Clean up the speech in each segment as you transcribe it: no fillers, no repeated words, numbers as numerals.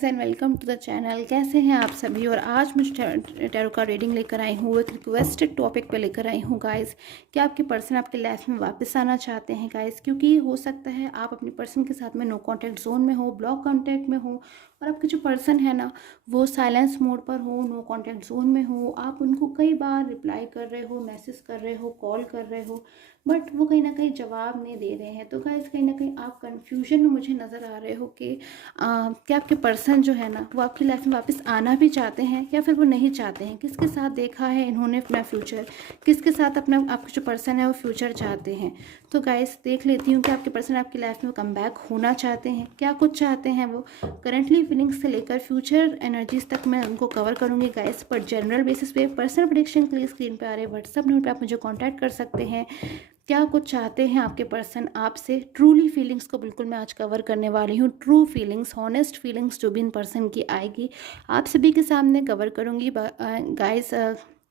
Guys and welcome to the channel. कैसे हैं आप सभी। और आज मैं टैरो का रीडिंग लेकर आई हूँ, एक रिक्वेस्टेड टॉपिक पे लेकर आई हूँ गाइस। कि आपके पर्सन आपके लाइफ में वापस आना चाहते हैं गाइस, क्योंकि हो सकता है आप अपने पर्सन के साथ में नो कांटेक्ट जोन में हो, ब्लॉक कांटेक्ट में हो, और आपके जो पर्सन है ना वो साइलेंस मोड पर हो, नो कांटेक्ट जोन में हो। आप उनको कई बार रिप्लाई कर रहे हो, मैसेज कर रहे हो, कॉल कर रहे हो, बट वो कहीं ना कहीं जवाब नहीं दे रहे हैं। तो गाइस कहीं ना कहीं आप कंफ्यूजन में मुझे नज़र आ रहे हो कि क्या आपके पर्सन जो है ना वो आपकी लाइफ में वापस आना भी चाहते हैं या फिर वो नहीं चाहते हैं। किसके साथ देखा है इन्होंने अपना फ्यूचर, किसके साथ अपना आपके जो पर्सन है वो फ्यूचर चाहते हैं। तो गाइस देख लेती हूँ कि आपके पर्सन आपकी लाइफ में कम बैक होना चाहते हैं, क्या कुछ चाहते हैं वो। करंटली फीलिंग्स से लेकर फ्यूचर एनर्जीज तक मैं उनको कवर करूँगी गाइस, पर जनरल बेसिस पे पर्सनल प्रेडिक्शन के लिए स्क्रीन पे आ रहे व्हाट्सअप नंबर पे आप मुझे कॉन्टैक्ट कर सकते हैं। क्या कुछ चाहते हैं आपके पर्सन आपसे, ट्रूली फीलिंग्स को बिल्कुल मैं आज कवर करने वाली हूँ। ट्रू फीलिंग्स, हॉनेस्ट फीलिंग्स जो भी इन पर्सन की आएगी आप सभी के सामने कवर करूँगी गाइस।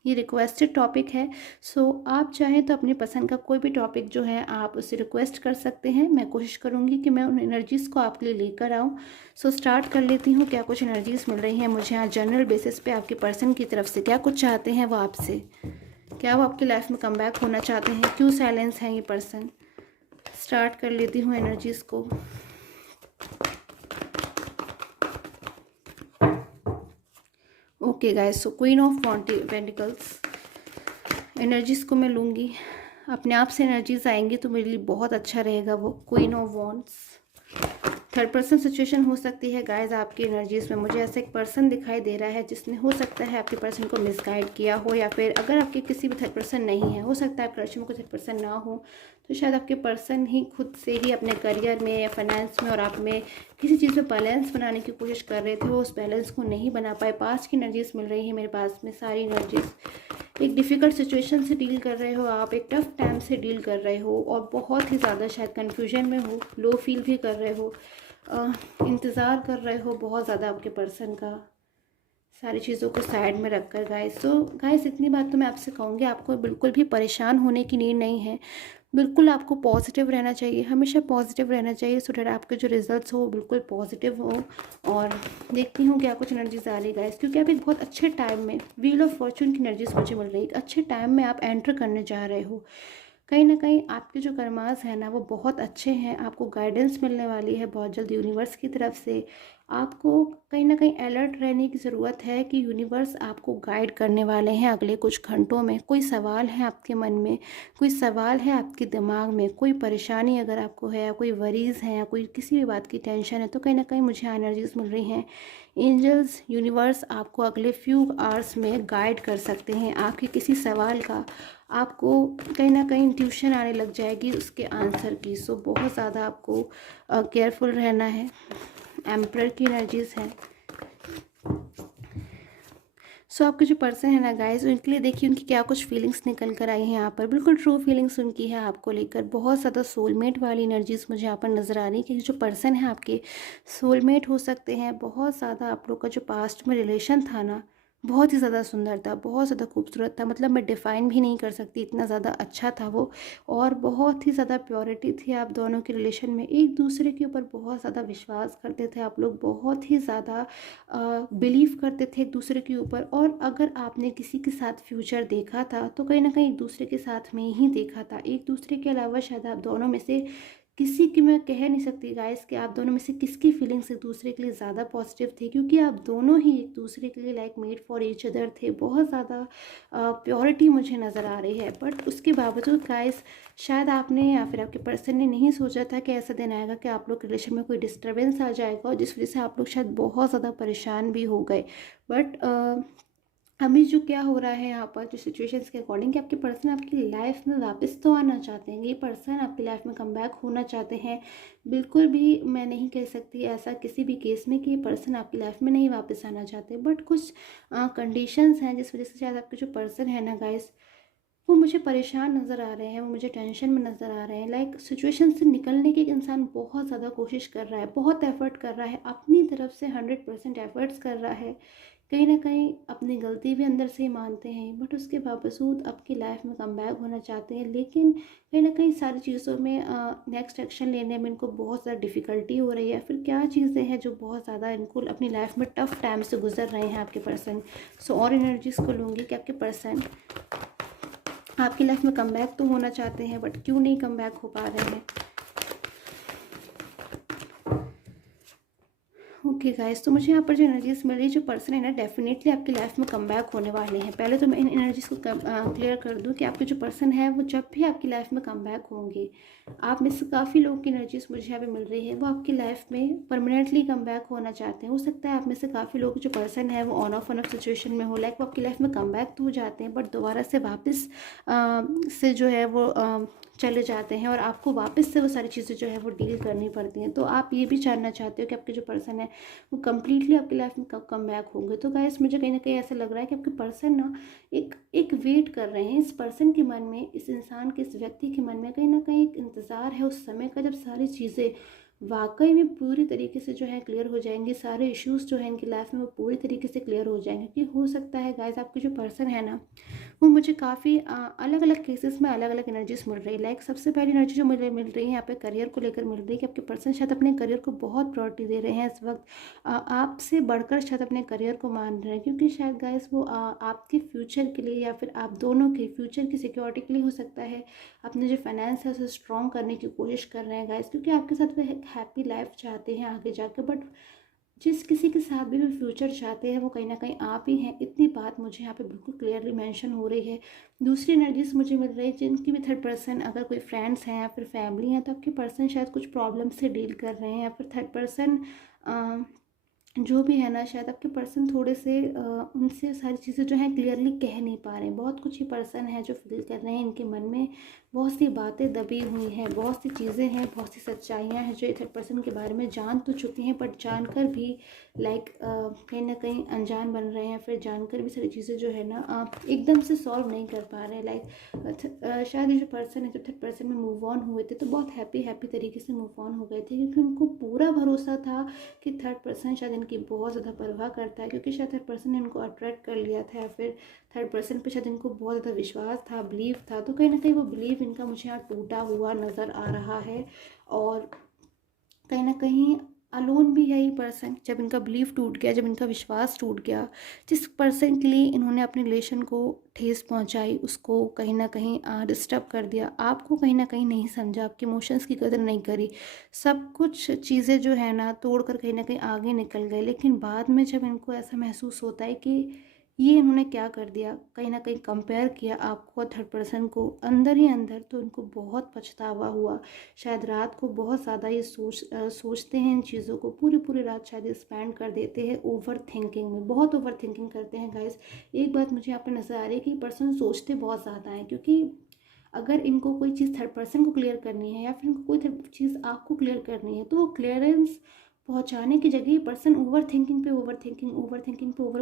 ये रिक्वेस्टेड टॉपिक है, सो आप चाहें तो अपनी पसंद का कोई भी टॉपिक जो है आप उसे रिक्वेस्ट कर सकते हैं। मैं कोशिश करूँगी कि मैं उन एनर्जीज़ को आपके लिए लेकर आऊँ। सो स्टार्ट कर लेती हूँ। क्या कुछ एनर्जीज़ मिल रही हैं मुझे यहाँ जनरल बेसिस पे आपके पर्सन की तरफ से, क्या कुछ चाहते हैं वो आपसे, क्या वो आपकी लाइफ में कम बैक होना चाहते हैं, क्यों साइलेंस है ये पर्सन। स्टार्ट कर लेती हूँ एनर्जीज को। Okay guys, so queen of pentacles energies को मैं लूँगी। अपने आप से एनर्जीज आएंगी तो मेरे लिए बहुत अच्छा रहेगा वो। Queen of wands, third person situation हो सकती है गाइज आपकी एनर्जीज में। मुझे ऐसा एक पर्सन दिखाई दे रहा है जिसने हो सकता है आपके पर्सन को मिसगाइड किया हो, या फिर अगर आपके किसी भी थर्ड पर्सन नहीं है, हो सकता है आपके रिलेशन में कोई थर्ड पर्सन ना हो, तो शायद आपके पर्सन ही खुद से ही अपने करियर में या फाइनेंस में और आप में किसी चीज़ में बैलेंस बनाने की कोशिश कर रहे थे, वो उस बैलेंस को नहीं बना पाए। पास्ट की एनर्जीज मिल रही है मेरे पास में सारी एनर्जीज। एक डिफ़िकल्ट सिचुएशन से डील कर रहे हो आप, एक टफ टाइम से डील कर रहे हो, और बहुत ही ज़्यादा शायद कन्फ्यूजन में हो, लो फील भी कर रहे हो, इंतज़ार कर रहे हो बहुत ज़्यादा आपके पर्सन का, सारी चीज़ों को साइड में रखकर गाइस। तो गाइस इतनी बात तो मैं आपसे कहूँगी, आपको बिल्कुल भी परेशान होने की नीड नहीं है। बिल्कुल आपको पॉजिटिव रहना चाहिए, हमेशा पॉजिटिव रहना चाहिए, सो डेट आपके जो रिजल्ट्स हो वो बिल्कुल पॉजिटिव हो। और देखती हूँ क्या कुछ एनर्जीज आ रही गाइस, क्योंकि आप एक बहुत अच्छे टाइम में, व्हील ऑफ फॉर्चून की एनर्जीज मुझे मिल रही है। एक अच्छे टाइम में आप एंटर करने जा रहे हो। कहीं ना कहीं आपके जो कर्मास हैं ना वो बहुत अच्छे हैं, आपको गाइडेंस मिलने वाली है बहुत जल्द यूनिवर्स की तरफ से। आपको कहीं ना कहीं अलर्ट रहने की ज़रूरत है कि यूनिवर्स आपको गाइड करने वाले हैं अगले कुछ घंटों में। कोई सवाल है आपके मन में, कोई सवाल है आपके दिमाग में, कोई परेशानी अगर आपको है, या कोई वरीज़ हैं, या कोई किसी भी बात की टेंशन है, तो कहीं ना कहीं मुझे एनर्जीज मिल रही हैं। एंजल्स, यूनिवर्स आपको अगले फ्यू आवर्स में गाइड कर सकते हैं। आपके किसी सवाल का आपको कहीं ना कहीं ट्यूशन आने लग जाएगी उसके आंसर की। सो बहुत ज़्यादा आपको केयरफुल रहना है। एम्परर की एनर्जीज हैं। सो आपके जो पर्सन है ना गाइस, उनके लिए देखिए उनकी क्या कुछ फीलिंग्स निकल कर आई हैं यहाँ पर। बिल्कुल ट्रू फीलिंग्स उनकी है आपको लेकर। बहुत ज़्यादा सोलमेट वाली एनर्जीज मुझे यहाँ पर नज़र आ रही है कि जो पर्सन है आपके सोलमेट हो सकते हैं। बहुत ज़्यादा आप लोग का जो पास्ट में रिलेशन था ना बहुत ही ज़्यादा सुंदर था, बहुत ज़्यादा खूबसूरत था। मतलब मैं डिफ़ाइन भी नहीं कर सकती, इतना ज़्यादा अच्छा था वो। और बहुत ही ज़्यादा प्योरिटी थी आप दोनों के रिलेशन में। एक दूसरे के ऊपर बहुत ज़्यादा विश्वास करते थे आप लोग, बहुत ही ज़्यादा बिलीव करते थे एक दूसरे के ऊपर। और अगर आपने किसी के साथ फ्यूचर देखा था तो कहीं ना कहीं एक दूसरे के साथ में ही देखा था। एक दूसरे के अलावा शायद आप दोनों में से किसी की, मैं कह नहीं सकती गाइस कि आप दोनों में से किसकी फीलिंग्स एक दूसरे के लिए ज़्यादा पॉजिटिव थी, क्योंकि आप दोनों ही एक दूसरे के लिए like made for each other थे। बहुत ज़्यादा प्योरिटी मुझे नज़र आ रही है। बट उसके बावजूद गाइस शायद आपने या फिर आपके पर्सन ने नहीं सोचा था कि ऐसा दिन आएगा कि आप लोग रिलेशन में कोई डिस्टर्बेंस आ जाएगा, और जिस वजह से आप लोग शायद बहुत ज़्यादा परेशान भी हो गए। बट अभी जो क्या हो रहा है यहाँ पर, जो सिचुएशंस के अकॉर्डिंग, कि आपके पर्सन आपकी लाइफ में वापस तो आना चाहते हैं, ये पर्सन आपकी लाइफ में कम बैक होना चाहते हैं। बिल्कुल भी मैं नहीं कह सकती ऐसा किसी भी केस में कि ये पर्सन आपकी लाइफ में नहीं वापस आना चाहते। बट कुछ कंडीशंस हैं जिस वजह से शायद आपके जो पर्सन है ना गाइस वो मुझे परेशान नज़र आ रहे हैं, वो मुझे टेंशन में नज़र आ रहे हैं। लाइक सिचुएशन से निकलने की एक इंसान बहुत ज़्यादा कोशिश कर रहा है, बहुत एफर्ट कर रहा है, अपनी तरफ से 100% एफर्ट्स कर रहा है। कहीं ना कहीं अपनी गलती भी अंदर से ही मानते हैं, बट उसके बावजूद आपकी लाइफ में कम बैक होना चाहते हैं। लेकिन कहीं ना कहीं सारी चीज़ों में नेक्स्ट एक्शन लेने में इनको बहुत ज़्यादा डिफ़िकल्टी हो रही है। फिर क्या चीज़ें हैं जो बहुत ज़्यादा इनको अपनी लाइफ में टफ टाइम से गुजर रहे हैं आपके पर्सन। सो और एनर्जीज़ को लूँगी कि आपके पर्सन आपकी लाइफ में कम बैक तो होना चाहते हैं, बट क्यों नहीं कम बैक हो पा रहे हैं। ओके गाइस, तो मुझे यहाँ पर जो एनर्जीज मिल रही है, जो पर्सन है ना डेफिनेटली आपकी लाइफ में कम बैक होने वाले हैं। पहले तो मैं इन एनर्जीज को क्लियर कर दूँ कि आपके जो पर्सन है वो जब भी आपकी लाइफ में कम बैक होंगे, आप में से काफ़ी लोगों की एनर्जीज मुझे यहाँ पे मिल रही है, वो आपकी लाइफ में परमानेंटली कम बैक होना चाहते हैं। हो सकता है आप में से काफ़ी लोग जो पर्सन है वो ऑन ऑफ सिचुएशन में हो, लाइक वो आपकी लाइफ में कम बैक तो हो जाते हैं, बट दोबारा से वापस से जो है वो चले जाते हैं और आपको वापस से वो सारी चीज़ें जो है वो डील करनी पड़ती हैं। तो आप ये भी जानना चाहते हो कि आपके जो पर्सन है वो कम्प्लीटली आपकी लाइफ में कब कम बैक होंगे। तो गाइस मुझे कहीं ना कहीं ऐसा लग रहा है कि आपके पर्सन ना एक वेट कर रहे हैं। इस पर्सन के मन में, इस इंसान के, इस व्यक्ति के मन में कहीं ना कहीं एक इंतज़ार है उस समय का जब सारी चीज़ें वाकई में पूरी तरीके से जो है क्लियर हो जाएंगे, सारे इश्यूज़ जो है इनकी लाइफ में वो पूरी तरीके से क्लियर हो जाएंगे। क्योंकि हो सकता है गाइस आपके जो पर्सन है ना वो मुझे काफ़ी अलग अलग केसेस में अलग अलग एनर्जीज मिल रही है। लाइक सबसे पहली एनर्जी जो मुझे मिल रही है यहाँ पे करियर को लेकर मिल रही है कि आपके पर्सन शायद अपने करियर को बहुत प्रायोरिटी दे रहे हैं इस वक्त। आपसे बढ़कर शायद अपने करियर को मान रहे हैं, क्योंकि शायद गाइस वो आपके फ्यूचर के लिए या फिर आप दोनों के फ्यूचर की सिक्योरिटी के लिए हो सकता है अपने जो फाइनेंस है उसे स्ट्रॉन्ग करने की कोशिश कर रहे हैं गाइस। क्योंकि आपके साथ वो हैप्पी लाइफ चाहते हैं आगे जाकर, बट जिस किसी के साथ भी फ्यूचर चाहते हैं वो कहीं ना कहीं आप ही हैं। इतनी बात मुझे यहाँ पे बिल्कुल क्लियरली मेंशन हो रही है। दूसरी एनर्जीज मुझे मिल रही है जिनकी भी थर्ड पर्सन, अगर कोई फ्रेंड्स हैं या फिर फैमिली है, तो आपके पर्सन शायद कुछ प्रॉब्लम से डील कर रहे हैं, या फिर थर्ड पर्सन जो भी है ना, शायद आपके पर्सन थोड़े से उनसे सारी चीज़ें जो हैं क्लियरली कह नहीं पा रहे हैं। बहुत कुछ ही पर्सन है जो फील कर रहे हैं इनके मन में बहुत सी बातें दबी हुई हैं, बहुत सी चीज़ें हैं, बहुत सी सच्चाइयाँ हैं जो थर्ड पर्सन के बारे में जान तो चुके हैं, बट जानकर भी लाइक कहीं ना कहीं अनजान बन रहे हैं। फिर जानकर भी सारी चीज़ें जो है ना एकदम से सॉल्व नहीं कर पा रहे हैं। लाइक शायद ये जो पर्सन है, जब थर्ड पर्सन में मूव ऑन हुए थे तो बहुत हैप्पी तरीके से मूव ऑन हो गए थे, क्योंकि उनको पूरा भरोसा था कि थर्ड पर्सन शायद इनकी बहुत ज़्यादा परवाह करता है, क्योंकि शायद थर्ड पर्सन ने इनको अट्रैक्ट कर लिया था, या फिर थर्ड पर्सन पे शायद इनको बहुत ज़्यादा विश्वास था, बिलीव था। तो कहीं ना कहीं वो बिलीव इनका मुझे यहाँ टूटा हुआ नज़र आ रहा है, और कहीं ना कहीं अलोन भी है ये पर्सन। जब इनका बिलीव टूट गया, जब इनका विश्वास टूट गया, जिस पर्सन के लिए इन्होंने अपने रिलेशन को ठेस पहुंचाई, उसको कहीं ना कहीं डिस्टर्ब कर दिया, आपको कहीं ना कहीं नहीं समझा, आपके इमोशंस की कदर नहीं करी, सब कुछ चीज़ें जो है ना तोड़ कर कहीं ना कहीं आगे निकल गए। लेकिन बाद में जब इनको ऐसा महसूस होता है कि ये इन्होंने क्या कर दिया, कहीं ना कहीं कंपेयर किया आपको थर्ड पर्सन को अंदर ही अंदर, तो इनको बहुत पछतावा हुआ। शायद रात को बहुत ज़्यादा ये सोचते हैं इन चीज़ों को, पूरी रात शायद ये स्पेंड कर देते हैं ओवर थिंकिंग में, बहुत ओवर थिंकिंग करते हैं गाइस। एक बात मुझे यहाँ पर नज़र आ रही है कि पर्सन सोचते बहुत ज़्यादा हैं, क्योंकि अगर इनको कोई चीज़ थर्ड पर्सन को क्लियर करनी है या फिर इनको कोई चीज़ आपको क्लियर करनी है, तो वो क्लियरेंस पहुंचाने की जगह पर्सन ओवर थिंकिंग पे ओवर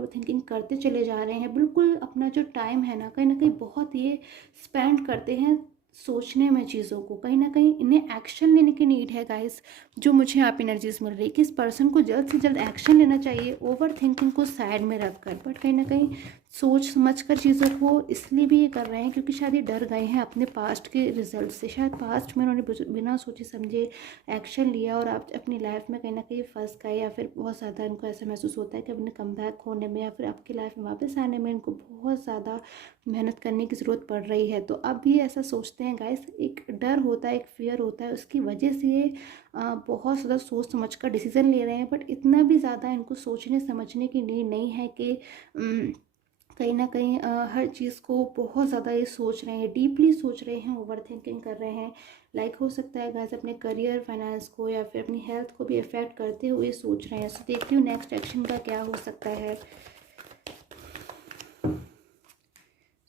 थिंकिंग करते चले जा रहे हैं। बिल्कुल अपना जो टाइम है ना कहीं बहुत ये स्पेंड करते हैं सोचने में चीज़ों को। कहीं ना कहीं इन्हें एक्शन लेने की नीड है गाइस, जो मुझे यहाँ पे एनर्जीज मिल रही है कि इस पर्सन को जल्द से जल्द एक्शन लेना चाहिए ओवर थिंकिंग को साइड में रख कर। बट कहीं ना कहीं सोच समझ कर चीज़ों को इसलिए भी ये कर रहे हैं क्योंकि शायद ये डर गए हैं अपने पास्ट के रिजल्ट से। शायद पास्ट में उन्होंने बिना सोचे समझे एक्शन लिया और आप अपनी लाइफ में कहीं ना कहीं फंस गए, या फिर बहुत ज़्यादा इनको ऐसा महसूस होता है कि अपने कम बैक होने में या फिर आपकी लाइफ में वापस आने में इनको बहुत ज़्यादा मेहनत करने की ज़रूरत पड़ रही है। तो अब ये ऐसा सोचते हैं गाइस, एक डर होता है, एक फियर होता है, उसकी वजह से ये बहुत ज़्यादा सोच समझ कर डिसीज़न ले रहे हैं। बट इतना भी ज़्यादा इनको सोचने समझने की नीड नहीं है कि कहीं ना कहीं हर चीज़ को बहुत ज़्यादा ये सोच रहे हैं, डीपली सोच रहे हैं, ओवर थिंकिंग कर रहे हैं। लाइक हो सकता है गाइस अपने करियर, फाइनेंस को या फिर अपनी हेल्थ को भी अफेक्ट करते हुए सोच रहे हैं। सो देखती हूँ नेक्स्ट एक्शन का क्या हो सकता है।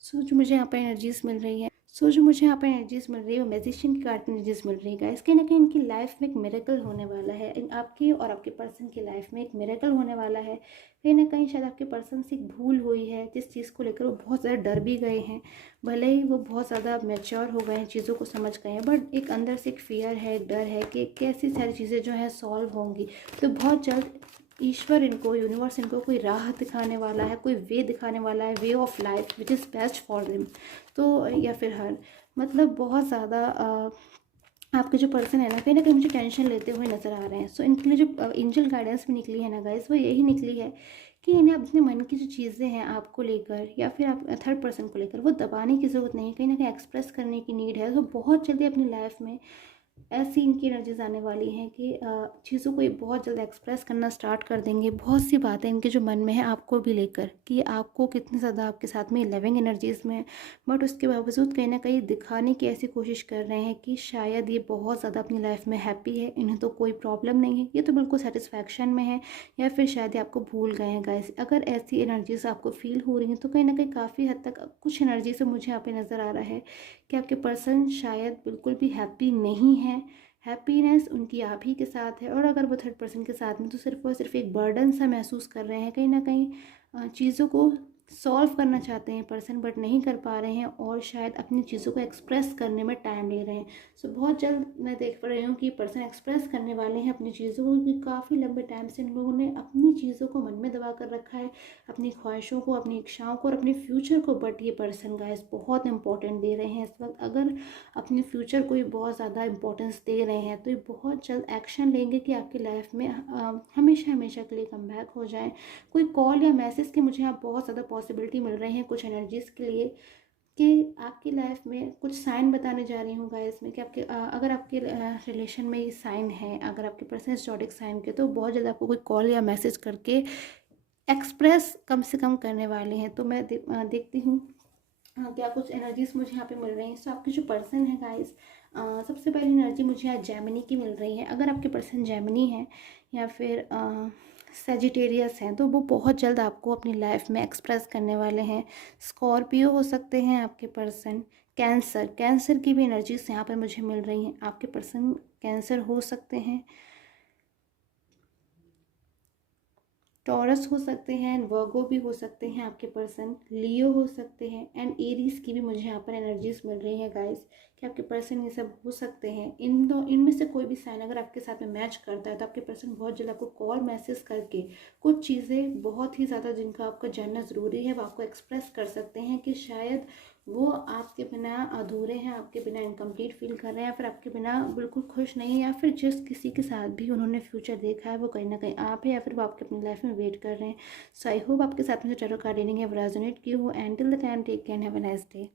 सो जो मुझे यहाँ पर एनर्जीज मिल रही है, सो जो मुझे यहाँ पर एनर्जीज मिल रही है वो मैजिशियन की कार्ड एनर्जीज मिल रही है गाइस। कहीं ना कहीं इनकी लाइफ में एक मिरेकल होने वाला है, आपकी और आपके पर्सन की लाइफ में एक मिरेकल होने वाला है। कहीं ना कहीं शायद आपके पर्सन से एक भूल हुई है जिस चीज़ को लेकर वो बहुत ज़्यादा डर भी गए हैं। भले ही वो बहुत ज़्यादा मैच्योर हो गए हैं, चीज़ों को समझ गए हैं, बट एक अंदर से एक फियर है, एक डर है कि कैसी सारी चीज़ें जो है सॉल्व होंगी। तो बहुत जल्द ईश्वर इनको, यूनिवर्स इनको कोई राह दिखाने वाला है, कोई वे दिखाने वाला है, way of life which is best for them. तो या फिर हर मतलब बहुत ज़्यादा आपके जो पर्सन है ना, कहीं ना कहीं मुझे टेंशन लेते हुए नज़र आ रहे हैं। सो इनके लिए जो एंजल गाइडेंस भी निकली है ना गाइस, वो यही निकली है कि इन्हें अपने मन की जो चीज़ें हैं आपको लेकर या फिर आप थर्ड पर्सन को लेकर, वो दबाने की ज़रूरत नहीं है, कहीं ना कहीं एक्सप्रेस करने की नीड है। तो बहुत जल्दी अपनी लाइफ में ऐसी इनकी एनर्जीज आने वाली हैं कि चीज़ों को ये बहुत जल्द एक्सप्रेस करना स्टार्ट कर देंगे। बहुत सी बातें इनके जो मन में है आपको भी लेकर, कि आपको कितनी ज़्यादा आपके साथ में लविंग एनर्जीज़ में, बट उसके बावजूद कहीं ना कहीं दिखाने की ऐसी कोशिश कर रहे हैं कि शायद ये बहुत ज़्यादा अपनी लाइफ में हैप्पी है, इन्हें तो कोई प्रॉब्लम नहीं है, ये तो बिल्कुल सेटिस्फैक्शन में है। या फिर शायद ये आपको भूल गए हैं गाइस। अगर ऐसी एनर्जीज आपको फील हो रही हैं तो कहीं ना कहीं काफ़ी हद तक कुछ एनर्जी से मुझे यहाँ पे नज़र आ रहा है कि आपके पर्सन शायद बिल्कुल भी हैप्पी नहीं है। हैप्पीनेस उनकी आप ही के साथ है, और अगर वो थर्ड पर्सन के साथ में तो सिर्फ और सिर्फ एक बर्डन सा महसूस कर रहे हैं। कहीं ना कहीं चीज़ों को सॉल्व करना चाहते हैं पर्सन, बट नहीं कर पा रहे हैं, और शायद अपनी चीज़ों को एक्सप्रेस करने में टाइम ले रहे हैं। सो बहुत जल्द मैं देख पा रही हूँ कि पर्सन एक्सप्रेस करने वाले हैं अपनी चीज़ों को, क्योंकि काफ़ी लंबे टाइम से इन लोगों ने अपनी चीज़ों को मन में दबा कर रखा है, अपनी ख्वाहिशों को, अपनी इच्छाओं को और अपने फ्यूचर को। बट ये पर्सन गाइस बहुत इंपॉर्टेंट दे रहे हैं इस वक्त। अगर अपने फ्यूचर को ही बहुत ज़्यादा इंपॉर्टेंस दे रहे हैं तो ये बहुत जल्द एक्शन लेंगे कि आपकी लाइफ में हमेशा हमेशा के लिए कम बैक हो जाए। कोई कॉल या मैसेज की मुझे यहाँ बहुत ज़्यादा पॉसिबिलिटी मिल रही है कुछ एनर्जीज़ के लिए, कि आपकी लाइफ में कुछ साइन बताने जा रही हूँ गाइस में, कि आपके अगर आपके रिलेशन में ये साइन है, अगर आपके पर्सन जॉडिक साइन के, तो बहुत जल्द आपको कोई कॉल या मैसेज करके एक्सप्रेस कम से कम करने वाले हैं। तो मैं देखती हूँ हाँ क्या कुछ एनर्जीज मुझे यहाँ पे मिल रही हैं। सो आपके जो पर्सन है गाइस, सबसे पहली एनर्जी मुझे यहाँ जेमिनी की मिल रही है। अगर आपके पर्सन जेमिनी है या फिर सेजिटेरियस हैं, तो वो बहुत जल्द आपको अपनी लाइफ में एक्सप्रेस करने वाले हैं। स्कॉर्पियो हो सकते हैं आपके पर्सन। कैंसर की भी एनर्जीज यहाँ पर मुझे मिल रही हैं। आपके पर्सन कैंसर हो सकते हैं, टॉरस हो सकते हैं, एंड वर्गो भी हो सकते हैं आपके पर्सन, लियो हो सकते हैं, एंड एरीज की भी मुझे यहाँ पर एनर्जीज मिल रही है गाइस, कि आपके पर्सन ये सब हो सकते हैं। इनमें से कोई भी साइन अगर आपके साथ में मैच करता है तो आपके पर्सन बहुत जल्द आपको कॉल मैसेज करके कुछ चीज़ें बहुत ही ज़्यादा जिनका आपको जानना ज़रूरी है वो आपको एक्सप्रेस कर सकते हैं, कि शायद वो आपके बिना अधूरे हैं, आपके बिना इनकम्प्लीट फील कर रहे हैं, या फिर आपके बिना बिल्कुल खुश नहीं है, या फिर जिस किसी के साथ भी उन्होंने फ्यूचर देखा है वो कहीं ना कहीं आप है, या फिर वो आपके अपनी लाइफ में वेट कर रहे हैं। सो आई होप आपके साथ में जो टैरो कार्ड रीडिंग है वो रेजोनेट की हो। And till the time take care, have a nice day.